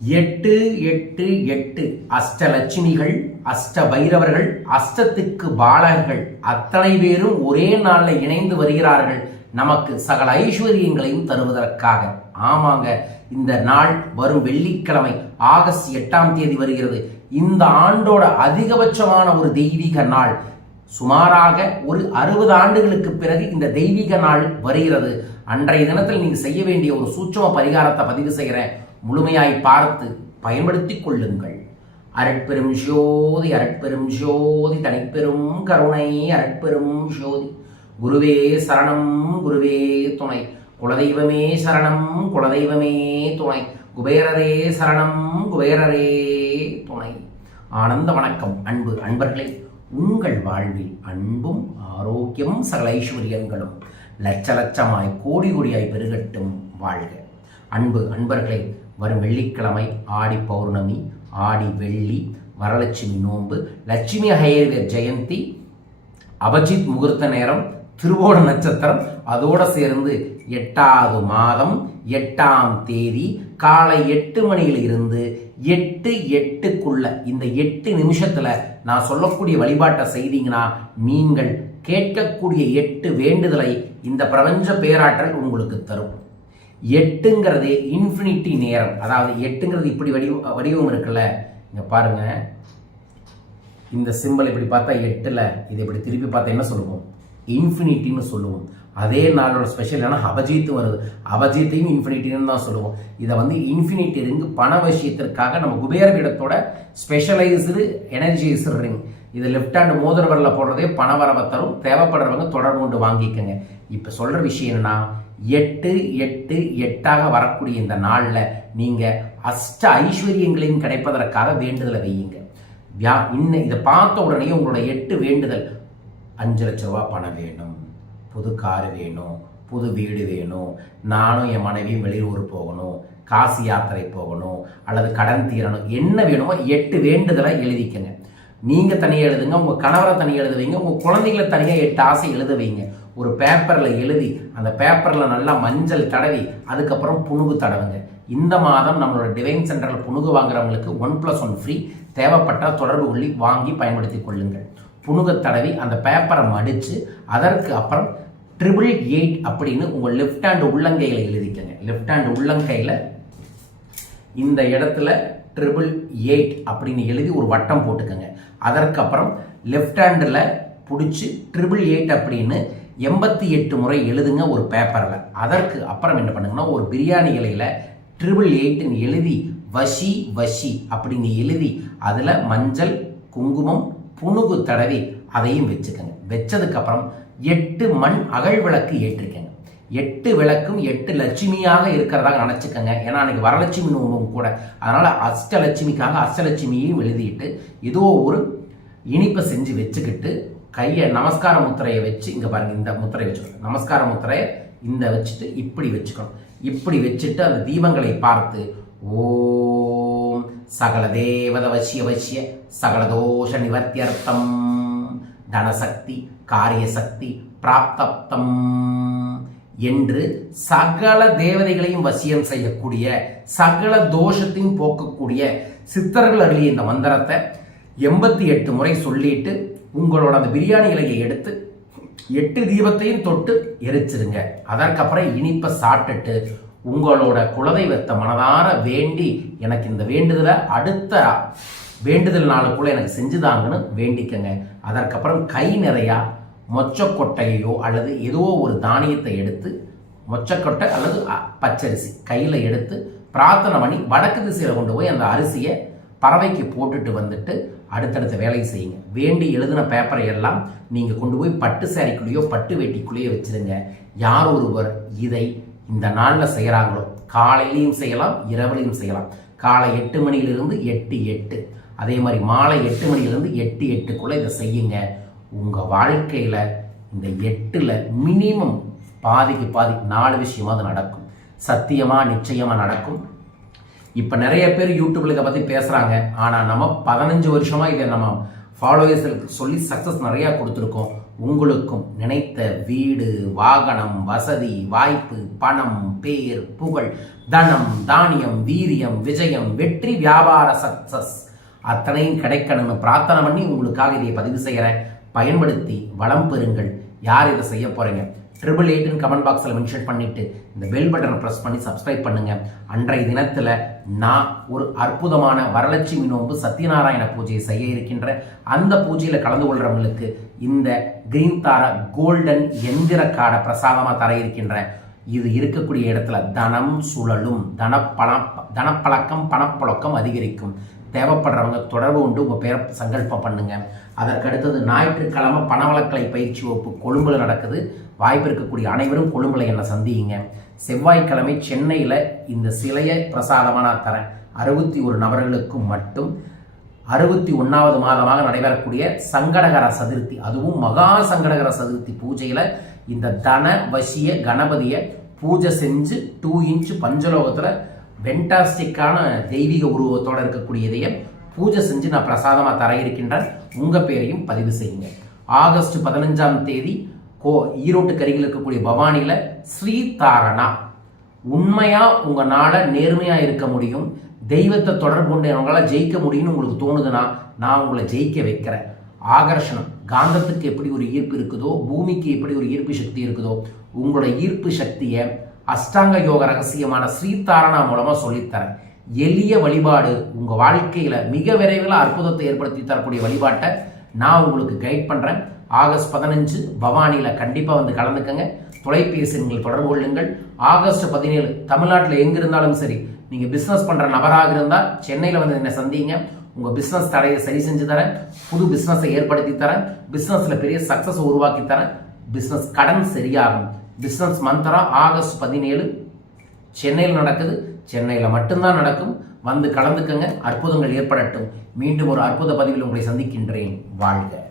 எட்டு எட்டு எட்டு. அஷ்டலட்சுமிகள் அஷ்ட பைரவர்கள் அஷ்டத்துக்கு பாலகர்கள். அத்தனை பேரும் ஒரே நாளில் இணைந்து வருகிறார்கள். நமக்கு சகல ஐஸ்வர்யங்களையும் தருவதற்காக. ஆமாங்க இந்த நாள் வரும் வெள்ளிக்கிழமை ஆகஸ்ட் எட்டாம் தேதி வருகிறது. இந்த ஆண்டோட அதிகபட்சமான ஒரு தெய்வீக நாள். சுமாராக ஒரு அறுபது ஆண்டுகளுக்கு பிறகு இந்த தெய்வீக நாள் வருகிறது. அன்றைய தினத்தில் நீங்க செய்ய வேண்டிய ஒரு சூட்சம பரிகாரத்தை பதிவு செய்கிறேன். முழுமையாய் பார்த்து பயன்படுத்திக் கொள்ளுங்கள். அரட்பெரும் ஜோதி அரட்பெரும் ஜோதி தனிப்பெரும் கருணை அரட்பெரும் ஜோதி. குருவே சரணம் குருவே துணை. குலதெய்வமே சரணம் குலதெய்வமே துணை. குபேரரே சரணம் குபேரரே துணை. ஆனந்த வணக்கம் அன்பு அன்பர்களே. உங்கள் வாழ்வில் அன்பும் ஆரோக்கியமும் சகல ஐஸ்வர்யங்களும் லட்ச லட்சமாய் கோடி கோடியாய் பெருகட்டும் வாழ்க. அன்பு அன்பர்களே வரும் வெள்ளிக்கிழமை ஆடி பௌர்ணமி ஆடி வெள்ளி வரலட்சுமி நோன்பு லட்சுமி ஹயர்வேர் ஜெயந்தி அபஜித் முகூர்த்த நேரம் திருவோண நட்சத்திரம் அதோடு சேர்ந்து எட்டாவது மாதம் எட்டாம் தேதி காலை எட்டு மணியில் இருந்து எட்டு எட்டுக்குள்ள இந்த எட்டு நிமிஷத்தில் நான் சொல்லக்கூடிய வழிபாட்டை செய்தீங்கன்னா நீங்கள் கேட்கக்கூடிய எட்டு வேண்டுதலை இந்த பிரபஞ்ச பேராற்றல் உங்களுக்கு தரும். எட்டுங்கிறது இன்ஃபினிட்டி நேரம். அதாவது எட்டுங்கிறது இப்படி வடிவம் வடிவம் இருக்குல்ல. இங்கே பாருங்க. இந்த சிம்பிள் இப்படி பார்த்தா எட்டில் இதை இப்படி திருப்பி பார்த்தா என்ன சொல்லுவோம்? இன்ஃபினிட்டின்னு சொல்லுவோம். அதே நாளோட ஸ்பெஷல் ஏன்னா அபஜித்து வருது. அபஜித்தையும் இன்ஃபினிட்டின்னு தான் சொல்லுவோம். இதை வந்து இன்ஃபினிட்டி ரிங் பண விஷயத்திற்காக நம்ம குபேர பீடத்தோட ஸ்பெஷலைஸ்டு எனர்ஜைசர் ரிங் இது லெஃப்ட் ஹேண்ட் மோதிரவரில் போடுறதே பண வரவை தரும். தேவைப்படுறவங்க தொடர்பு கொண்டு வாங்கிக்கோங்க. இப்போ சொல்கிற விஷயம் என்னன்னா எட்டு எட்டு எட்டாக வரக்கூடிய இந்த நாளில் நீங்கள் அஷ்ட ஐஸ்வர்யங்களையும் கிடைப்பதற்காக வேண்டுதலை வையுங்க. வியா இன்னும் இதை பார்த்த உடனே உங்களோட எட்டு வேண்டுதல் அஞ்சு லட்ச ரூபா பணம் வேணும் புது கார் வேணும் புது வீடு வேணும் நானும் என் மனைவியும் வெளியூர் போகணும் காசி யாத்திரை போகணும் அல்லது கடன் தீரணும் என்ன வேணுமோ எட்டு வேண்டுதலை எழுதிக்கங்க. நீங்கள் தனியாக எழுதுங்க உங்கள் கணவரை தனியாக எழுதுவீங்க வைங்க குழந்தைங்களை தனியாக எட்டு ஆசை எழுத வைங்க. ஒரு பேப்பரில் எழுதி அந்த பேப்பரில் நல்லா மஞ்சள் தடவி அதுக்கப்புறம் புணுகு தடவுங்க. இந்த மாதம் நம்மளோட டிவைன் சென்டரில் புணுகு வாங்குறவங்களுக்கு ஒன் ப்ளஸ் ஒன் ஃப்ரீ. தேவைப்பட்டால் தொடர்பு கொள்ளி வாங்கி பயன்படுத்தி கொள்ளுங்கள். புணுக தடவி அந்த பேப்பரை மடித்து அதற்கு அப்புறம் ட்ரிபிள் எயிட் அப்படின்னு உங்கள் லெஃப்ட் ஹேண்ட் உள்ளங்கையில் எழுதிக்கங்க. லெஃப்ட் ஹேண்ட் உள்ளங்கையில் இந்த இடத்துல ட்ரிபிள் எயிட் அப்படின்னு எழுதி ஒரு வட்டம் போட்டுக்கோங்க. அதற்கப்புறம் லெஃப்ட் ஹேண்டில் பிடிச்சி ட்ரிபிள் எயிட் அப்படின்னு எண்பத்தி எட்டு முறை எழுதுங்க ஒரு பேப்பரில் அதற்கு அப்புறம் என்ன பண்ணுங்கன்னா ஒரு பிரியாணி இலையில் ட்ரிபிள் எயிட்டுன்னு எழுதி வஷி வஷி அப்படின்னு எழுதி அதில் மஞ்சள் குங்குமம் புணுகு தடவி அதையும் வச்சுக்கோங்க. வச்சதுக்கப்புறம் எட்டு மண் அகழ் விளக்கு ஏற்றிருக்கேங்க எட்டு விளக்கும் எட்டு லட்சுமியாக இருக்கிறதாக நினச்சிக்கோங்க. ஏன்னா அன்றைக்கி வரலட்சுமி நோம்பும் கூட. அதனால் அஷ்டலட்சுமிக்காக அஷ்டலட்சுமியையும் எழுதிட்டு ஏதோ ஒரு இனிப்பை செஞ்சு வச்சுக்கிட்டு கையை நமஸ்கார முத்திரையை வச்சு இங்கே பாருங்க இந்த முத்திரை வச்சுக்கணும். நமஸ்கார முத்திரையை இந்த வச்சுட்டு இப்படி வச்சுக்கணும். இப்படி வச்சுட்டு அந்த தீபங்களை பார்த்து ஓம் சகல தேவத வசிய வசிய சகல தோஷ நிவர்த்தியர்த்தம் தனசக்தி காரியசக்தி பிராப்தப்தம் என்று சகல தேவதைகளையும் வசியம் செய்யக்கூடிய சகல தோஷத்தையும் போக்கக்கூடிய சித்தர்கள் அருளிய இந்த மந்திரத்தை எண்பத்தி எட்டு முறை சொல்லிட்டு உங்களோட அந்த பிரியாணி இலையை எடுத்து எட்டு தீபத்தையும் தொட்டு எரிச்சிருங்க. அதற்கப்புறம் இனிப்பை சாப்பிட்டுட்டு உங்களோட குலதெய்வத்தை மனதார வேண்டி எனக்கு இந்த வேண்டுதலை அடுத்த வேண்டுதல் நாளுக்குள்ள எனக்கு செஞ்சுதாங்கன்னு வேண்டிக்கங்க. அதற்கப்புறம் கை நிறையா மொச்சக்கொட்டையோ அல்லது ஏதோ ஒரு தானியத்தை எடுத்து மொச்சக்கொட்டை அல்லது அ- பச்சரிசி கையில் எடுத்து பிரார்த்தனை பண்ணி வடக்கு திசையில் கொண்டு போய் அந்த அரிசியை பறவைக்கு போட்டுட்டு வந்துட்டு அடுத்தடுத்த வேலையை செய்யுங்க. வேண்டி எழுதின பேப்பரை எல்லாம் நீங்கள் கொண்டு போய் பட்டு சேரிக்குள்ளேயோ பட்டு வேட்டிக்குள்ளேயோ வச்சுருங்க. யார் ஒருவர் இதை இந்த நாளில் செய்கிறாங்களோ காலையிலையும் செய்யலாம் இரவுலையும் செய்யலாம். காலை எட்டு மணியிலிருந்து எட்டு எட்டு. அதே மாதிரி மாலை எட்டு மணியிலிருந்து எட்டு எட்டுக்குள்ளே இதை செய்யுங்க. உங்கள் வாழ்க்கையில் இந்த எட்டில் மினிமம் பாதிக்கு பாதி நாலு விஷயமாக அது நடக்கும். சத்தியமாக நிச்சயமாக நடக்கும். இப்போ நிறைய பேர் யூடியூப்ல இதை பற்றி பேசுகிறாங்க ஆனால் நம்ம பதினஞ்சு வருஷமாக இதை நம்ம ஃபாலோவர்ஸுக்கு சொல்லி சக்ஸஸ் நிறையா கொடுத்துருக்கோம். உங்களுக்கும் நினைத்த வீடு வாகனம் வசதி வாய்ப்பு பணம் பேர் புகழ் தனம் தானியம் வீரியம் விஜயம் வெற்றி வியாபார சக்சஸ் அத்தனையும் கிடைக்கணும்னு பிரார்த்தனை பண்ணி உங்களுக்காக இதை பதிவு செய்கிறேன் பயன்படுத்தி வளம் பெறுங்கள். யார் இதை செய்ய போகிறீங்க ட்ரிபிள் எயிட்னு கமெண்ட் பாக்ஸில் மென்ஷன் பண்ணிட்டு இந்த பெல் பட்டனை ப்ரெஸ் பண்ணி சப்ஸ்கிரைப் பண்ணுங்கள் அன்றைய தினத்தில் நான் ஒரு அற்புதமான வரலட்சுமி நோன்பு சத்யநாராயண பூஜையை செய்ய இருக்கின்ற அந்த பூஜையில் கலந்து கொள்கிறவங்களுக்கு இந்த கிரீன் தார கோல்டன் எந்திர காடை பிரசாதமாக தர இருக்கின்ற இது இருக்கக்கூடிய இடத்துல தனம் சுழலும் தனப்பழம் தனப்பழக்கம் பணப்பழக்கம் அதிகரிக்கும். தேவைப்படுறவங்க தொடர்பு கொண்டு உங்கள் பேரை சங்கல்பம் பண்ணுங்க. அதற்கடுத்தது ஞாயிற்றுக்கிழமை பணவளக்கலை பயிற்சி வகுப்பு கொழும்புல நடக்குது. வாய்ப்பு இருக்கக்கூடிய அனைவரும் கொழும்புல என்னை சந்தியுங்க செவ்வாய்க்கிழமை சென்னையில் இந்த சிலையை பிரசாதமாக நான் தரேன். அறுபத்தி ஒரு நபர்களுக்கும் மட்டும். அறுபத்தி ஒன்றாவது மாதமாக நடைபெறக்கூடிய சங்கடகர சதுர்த்தி அதுவும் மகா சங்கடகர சதுர்த்தி பூஜையில் இந்த தன வசிய கணபதியை பூஜை செஞ்சு டூ இன்ச் பஞ்சலோகத்தில் பென்டாஸ்டிக்கான தெய்வீக உருவத்தோடு இருக்கக்கூடியதைய பூஜை செஞ்சு நான் பிரசாதமாக தர இருக்கின்றேன் உங்கள் பேரையும் பதிவு செய்யுங்க. ஆகஸ்ட் பதினஞ்சாம் தேதி கோ ஈரோட்டு கருகில் இருக்கக்கூடிய பவானியில் ஸ்ரீ தாரணா உங்கள் உங்களால நேர்மையாக இருக்க முடியும். தெய்வத்தை தொடர்பு கொண்டு உங்களால் ஜெயிக்க முடியும்னு உங்களுக்கு தோணுதுன்னா நான் உங்களை ஜெயிக்க வைக்கிறேன். ஆகர்ஷணம். காந்தத்துக்கு எப்படி ஒரு ஈர்ப்பு இருக்குதோ பூமிக்கு எப்படி ஒரு ஈர்ப்பு சக்தி இருக்குதோ உங்களோட ஈர்ப்பு சக்தியை அஷ்டாங்க யோக ரகசியமான ஸ்ரீதாரணா மூலமாக சொல்லித்தரேன். எளிய வழிபாடு உங்கள் வாழ்க்கையில் மிக விரைவில் அற்புதத்தை ஏற்படுத்தி தரக்கூடிய வழிபாட்டை நான் உங்களுக்கு கைட் பண்ணுறேன் ஆகஸ்ட் பதினஞ்சு பவானியில் கண்டிப்பாக வந்து கலந்துக்கங்க. தொலைபேசி நீங்கள் தொடர்பு கொள்ளுங்கள். ஆகஸ்ட் பதினேழு தமிழ்நாட்டில் எங்கே இருந்தாலும் சரி நீங்கள் பிஸ்னஸ் பண்ணுற நபராக இருந்தால் சென்னையில் வந்து என்ன சந்திங்க. உங்கள் பிஸ்னஸ் தடையை சரி செஞ்சு தரேன். புது பிஸ்னஸை ஏற்படுத்தி தரேன். பிஸ்னஸில் பெரிய சக்ஸஸ் உருவாக்கி தரேன். பிஸ்னஸ் கடன் சரியாகும். பிஸ்னஸ் மந்த்ரா ஆகஸ்ட் பதினேழு. சென்னையில் நடக்குது. சென்னையில் மட்டும்தான் நடக்கும். வந்து கலந்துக்கங்க. அற்புதங்கள் ஏற்படட்டும். மீண்டும் ஒரு அற்புத பதிவில் உங்களை சந்திக்கின்றேன். வாழ்க.